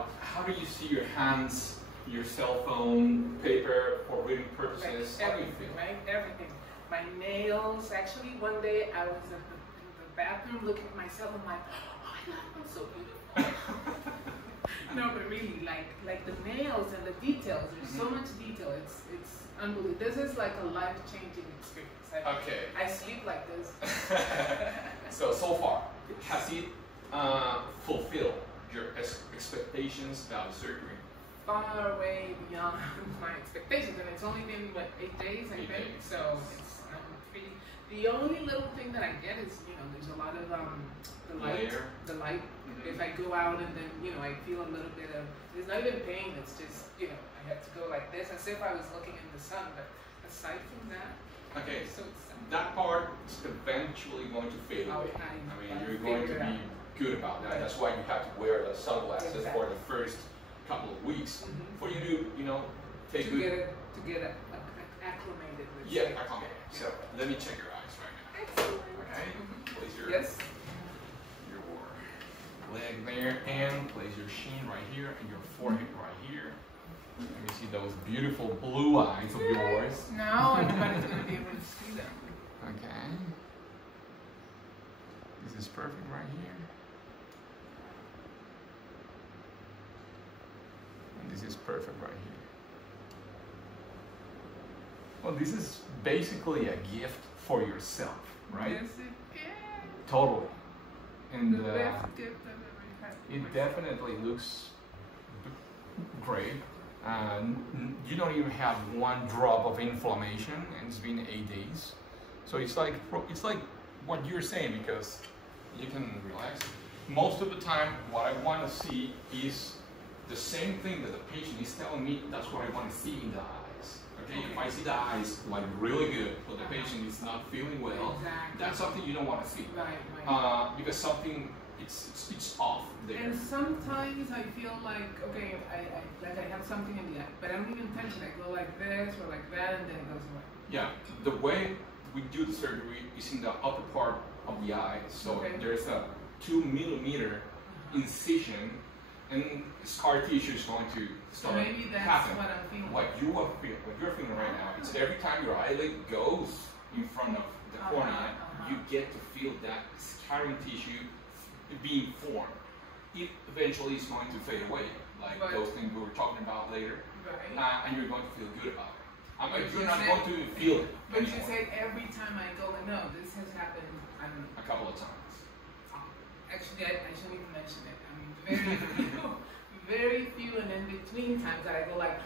about how do you see your hands, your cell phone, paper for reading purposes? Like everything, right? Everything. My nails. Actually, one day I was in the bathroom looking at myself. I'm like, oh my God, I'm so beautiful. No, but really, like the nails and the details. There's so much detail. It's unbelievable. This is like a life-changing experience. I sleep like this. So far, has it fulfilled your expectations about surgery? Far way beyond my expectations, and it's only been what 8 days, I think. So it's pretty. The only little thing that I get is, there's a lot of the light. The light. If I go out and then I feel a little bit of. It's not even pain. It's just I have to go like this as if I was looking in the sun. But aside from that. Okay. So that part is eventually going to fade away. I mean, you're going to be good about that. That's why you have to wear the sunglasses for the first couple of weeks for you to, take good. To get acclimated with it. Yeah, acclimated. So let me check your eyes right now. Excellent. Okay. Place your yes. Your leg there, and place your chin right here, and your forehead right here. Let me see those beautiful blue eyes of yours. Now everybody's going to be able to see them. Okay. This is perfect right here. And this is perfect right here. Well, this is basically a gift for yourself, right? Yes, it is. Totally. And the best gift I've ever had. It definitely looks great. You don't even have one drop of inflammation, and it's been 8 days. So it's like what you're saying, because you can relax. Most of the time, what I want to see is the same thing that the patient is telling me. That's what I want to see in the eyes. Okay, if I see the eyes like really good, but the patient is not feeling well, that's something you don't want to see. Right. Because something it's off there. And sometimes I feel like, okay, I have something in the eye, but I don't even touch it. I go like this or like that, and then it goes away. Yeah, the way we do the surgery is in the upper part of the eye. So there's a 2 millimeter incision, and scar tissue is going to start maybe that's happening. what I'm feeling. What you're feeling right now, it's every time your eyelid goes in front of the cornea, you get to feel that scarring tissue being formed. It eventually is going to fade away, like those things we were talking about later, and you're going to feel good about it. You're not going to feel it But anymore. you say every time I go, no, this has happened. A couple of times. Actually, I shouldn't even mention it. I mean, very few, and in between times that I go like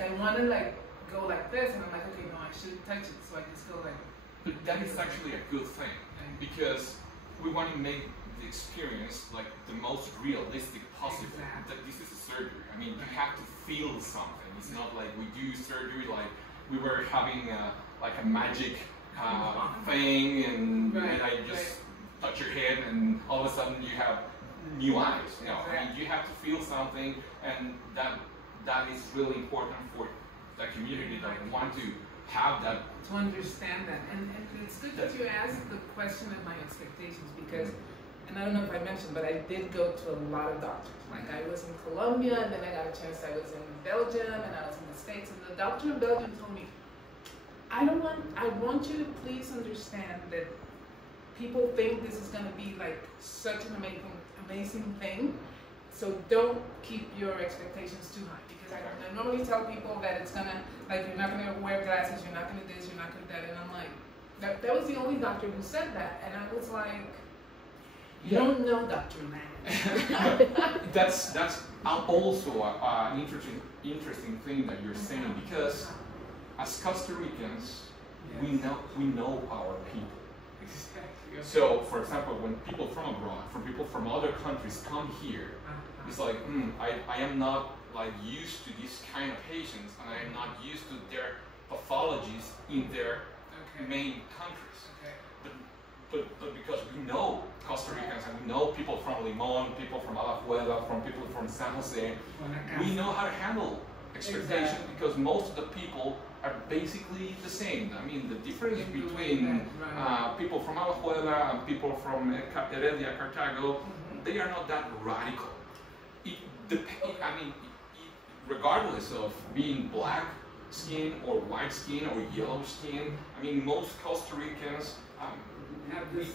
I want to go like this, and I'm like, okay, no, I shouldn't touch it, so I just go like. But that is actually a good thing, because we want to make the experience like the most realistic possible. That this is a surgery. I mean, you have to feel something. It's not like we do surgery like we were having like a magic thing, and I just touch your head, and all of a sudden you have new eyes. No, I mean, you have to feel something, and that is really important for the community that want to have that. To understand that, and it's good that you asked the question of my expectations, because. And I don't know if I mentioned, but I did go to a lot of doctors. Like I was in Colombia, and then I got a chance. I was in Belgium, and I was in the States. And the doctor in Belgium told me, I want you to please understand that people think this is going to be like such an amazing thing. So don't keep your expectations too high, because I normally tell people that it's gonna, like, you're not gonna wear glasses, you're not gonna this, you're not gonna that, and I'm like, that was the only doctor who said that, and I was like. You don't know Dr. Mann. That's also an interesting thing that you're saying, because as Costa Ricans, we know our people. Exactly. So, for example, when people from abroad, from people from other countries come here, it's like, I am not like used to this kind of patients, and I am not used to their pathologies in their main countries. But because we know Costa Ricans, and we know people from Limon, people from Alajuela, from people from San Jose, we know how to handle expectation, because most of the people are basically the same. I mean, the difference between people from Alajuela and people from Heredia, Cartago, they are not that radical. I mean, regardless of being black skin or white skin or yellow skin, I mean, most Costa Ricans,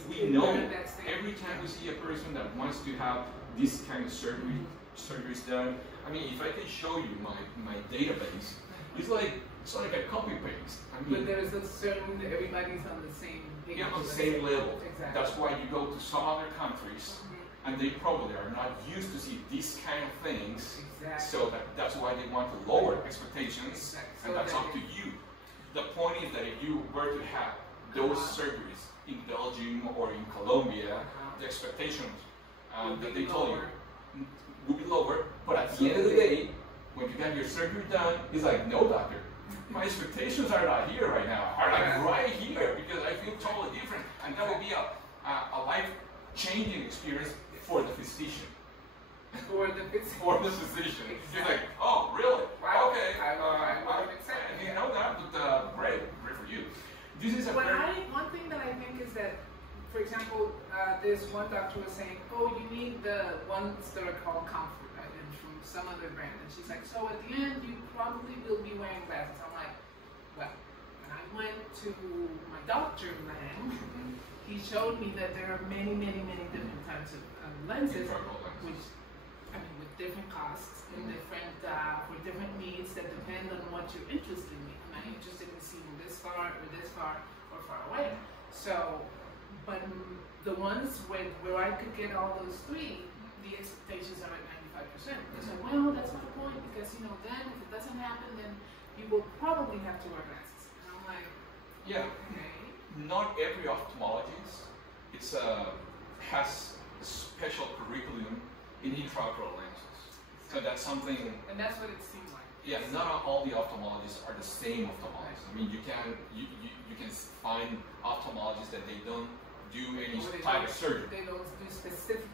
we know every time we see a person that wants to have this kind of surgeries done. I mean, if I can show you my database, it's like a copy paste. I mean, but there's a certain, everybody's on the same page. Yeah, on the same level. Exactly. That's why you go to some other countries, and they probably are not used to see these kind of things. Exactly. So that's why they want to lower expectations, Exactly. and that's up to you. The point is that if you were to have those surgeries in Belgium or in Colombia, the expectations that they told you will be lower, but at the end of the day, when you get your surgery done, it's like, no, doctor, my expectations are not here right now, are like right here, because I feel totally different, and that will be a life-changing experience for the physician. For the physician. For the physician. You're like, oh, really? Wow. Okay. I didn't know that, but great for you. This is a one thing that I think is that, for example, this one doctor was saying, oh, you need the ones that are called Comfort, right, and from some other brand. And she's like, so at the end, you probably will be wearing glasses. I'm like, well, when I went to my doctor, man, he showed me that there are many, many, many different types of lenses, which, I mean, with different costs and different, for different needs that depend on what you're interested in. Am I interested in seeing this far or far away? So, but the ones where I could get all those three, the expectations are at 95%. They say, well, that's my point, because, you know, then if it doesn't happen, then you will probably have to wear glasses. And I'm like, yeah. Okay. Not every ophthalmologist has a special curriculum in intraocular lenses. So that's something. And that's what it seemed like. Yeah, not all the ophthalmologists are the same ophthalmologists. I mean, you can find ophthalmologists that they don't do any type of surgery. They don't do specific.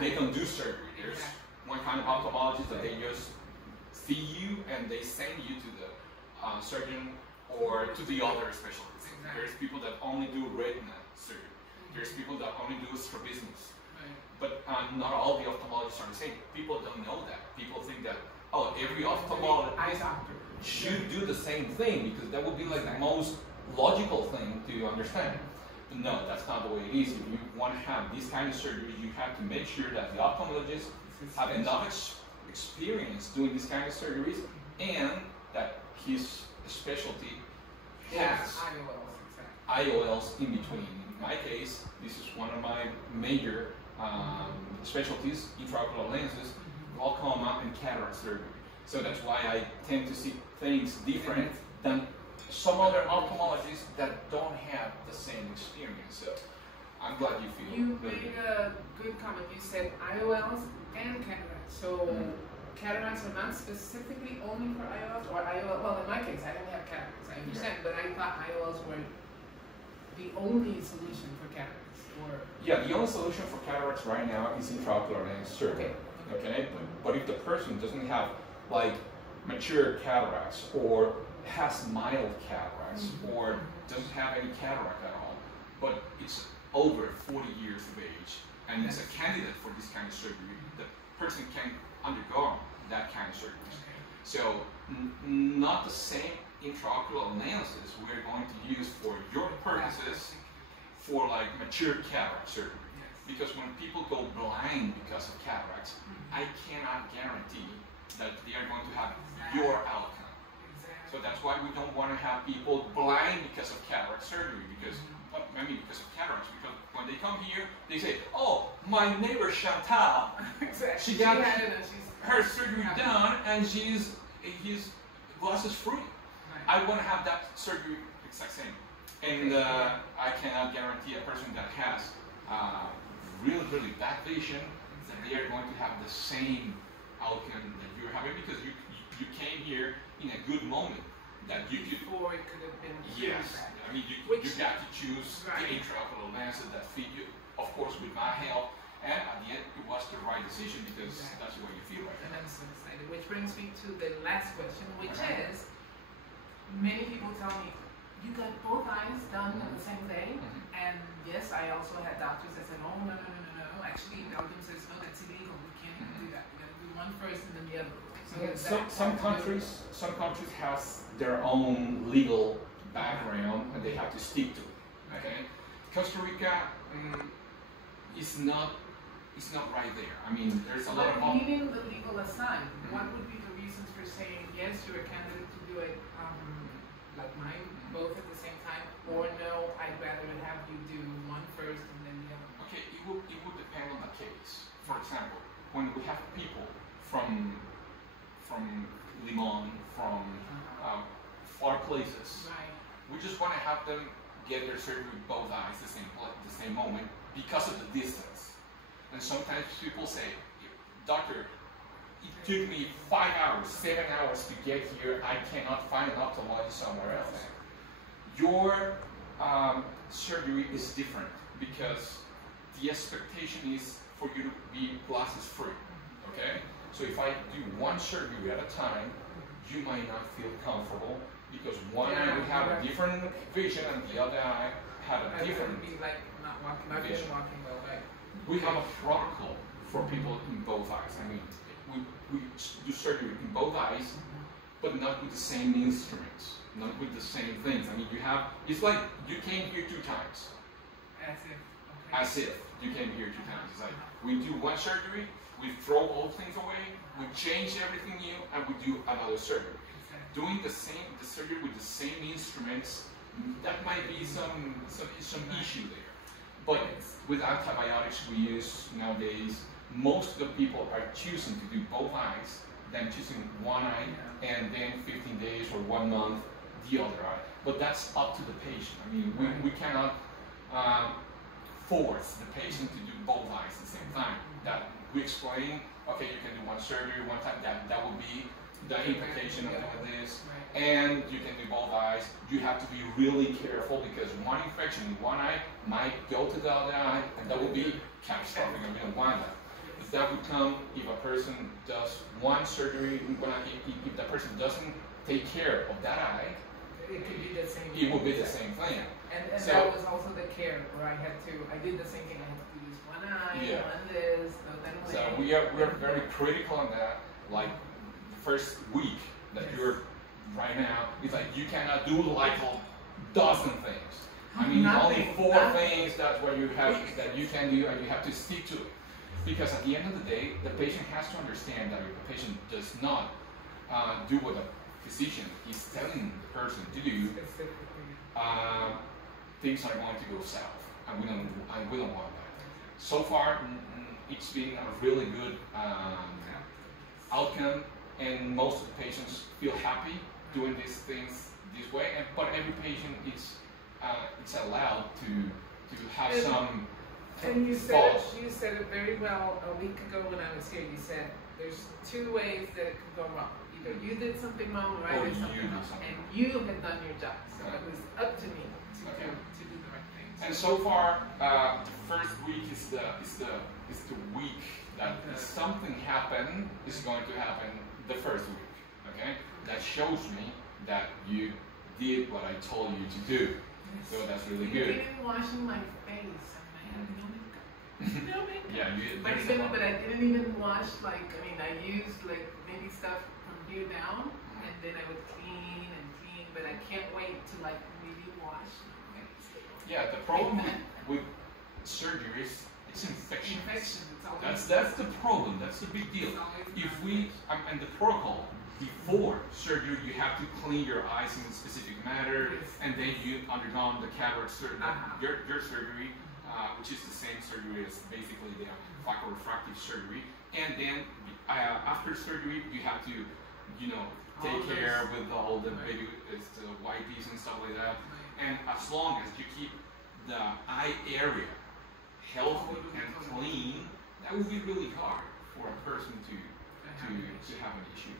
They don't do surgery. There's one kind of ophthalmologist that they just see you and they send you to the surgeon or to the other specialist. Exactly. There's people that only do retina surgery. There's people that only do strabismus. But not all the ophthalmologists are the same. People don't know that. People think that, oh, every ophthalmologist should do the same thing, because that would be like the most logical thing to understand. But no, that's not the way it is. If you want to have this kind of surgery, you have to make sure that the ophthalmologist have enough experience doing this kind of surgeries, and that his specialty has IOLs in between. In my case, this is one of my major specialties, intraocular lenses, glaucoma and cataract surgery. So that's why I tend to see things different than some other ophthalmologists that don't have the same experience. So I'm glad you feel. You made a good comment. You said IOLs and cataracts. So cataracts are not specifically only for IOLs, or IOL. Well, in my case, I don't have cataracts. I understand, but I thought IOLs were the only solution for cataracts. Yeah, the only solution for cataracts right now is intraocular lens surgery. Okay? But if the person doesn't have like mature cataracts, or has mild cataracts, or doesn't have any cataract at all, but it's over 40 years of age and is a candidate for this kind of surgery, the person can undergo that kind of surgery. So not the same intraocular lenses we're going to use for your purposes for like mature cataract surgery. Because when people go blind because of cataracts, I cannot guarantee that they are going to have your outcome. So that's why we don't want to have people blind because of cataract surgery, because because of cataracts. Because when they come here, they say, "Oh, my neighbor Chantal, she got her surgery done, and he's glasses free. I want to have that surgery exact same." And I cannot guarantee a person that has really bad vision that they are going to have the same outcome that you're having, because you came here in a good moment that you could. Before it could have been. Yes, I mean you got to choose the intraocular lenses that fit you. Of course, with my help, and at the end, it was the right decision, because that's what you feel right now. Which brings me to the last question, which is, many people tell me, you got both eyes done on the same day, and yes, I also had doctors that said, oh, no. Actually, Belgium says, no, that's illegal, we can't even do that. We gotta do one first and then the other. Some countries have their own legal background and they have to stick to it. Okay, Costa Rica is not right there. I mean, there's a lot of. Leaving the legal aside, what would be the reasons for saying yes, you're a candidate to do it like mine, both at the same time, or no, I'd rather have you do one first and then the other? Okay, it would depend on the case. For example, when we have people from Limon, from far places, right. We just want to have them get their surgery with both eyes the same moment because of the distance. And sometimes people say, doctor, it took me 5 hours, 7 hours to get here. I cannot find an ophthalmologist somewhere else. Your surgery is different because the expectation is for you to be glasses free. Okay? So if I do one surgery at a time, you might not feel comfortable because one eye would have a different vision and the other eye had a different be like not walking well, right? We have a protocol for people in both eyes. I mean, we do surgery in both eyes, but not with the same instruments, not with the same things. I mean, it's like you came here 2 times. As if you came here 2 times. It's like we do one surgery, we throw old things away, we change everything new, and we do another surgery. Doing the surgery with the same instruments, that might be some issue there. But with antibiotics we use nowadays, most of the people are choosing to do both eyes than choosing one eye and then 15 days or 1 month the other eye. But that's up to the patient. I mean, we cannot force the patient to do both eyes at the same time. That we explain, okay, you can do one surgery one time, that will be the implication of doing this, and you can do both eyes. You have to be really careful because one infection in one eye might go to the other eye, and that will be catastrophic, and we don't want that. If that would come if a person does one surgery, if the person doesn't take care of that eye, it could be the same. It will be the same thing. And so, that was also the care where I did the same thing. I had to use one eye, one this, so we are very critical on that. Like the first week that you're right now, it's like you cannot do like a dozen things. I mean, only 4 things that's what you have that you can do, and you have to stick to it. Because at the end of the day, the patient has to understand that if the patient does not do what the physician is telling the person to do, things are going to go south, and we don't want that. So far, it's been a really good outcome, and most of the patients feel happy doing these things this way. But every patient is it's allowed to have some. And you said it very well a week ago when I was here. You said there's 2 ways that it could go wrong. Either you did something wrong or I did something wrong, and you had done your job. So it was up to me to do the right thing. And so far, the first week is the week that if something happened, is going to happen the first week. Okay, that shows me that you did what I told you to do. Yes. So that's really good. Even washing my face, I had no makeup. No makeup. Yeah, but I didn't even wash. I used maybe stuff from here down, and then I would clean. But I can't wait to really wash. Yeah, the problem with surgeries, it's infection. That's the problem. That's the big deal. If we and the protocol before surgery, you have to clean your eyes in a specific manner, and then you undergo the cataract surgery, your surgery, which is the same surgery as basically the phaco-refractive surgery. And then after surgery, you have to, take care with all the baby, the whiteys and stuff like that. And as long as you keep the eye area healthy and clean, that would be really hard for a person to have an issue.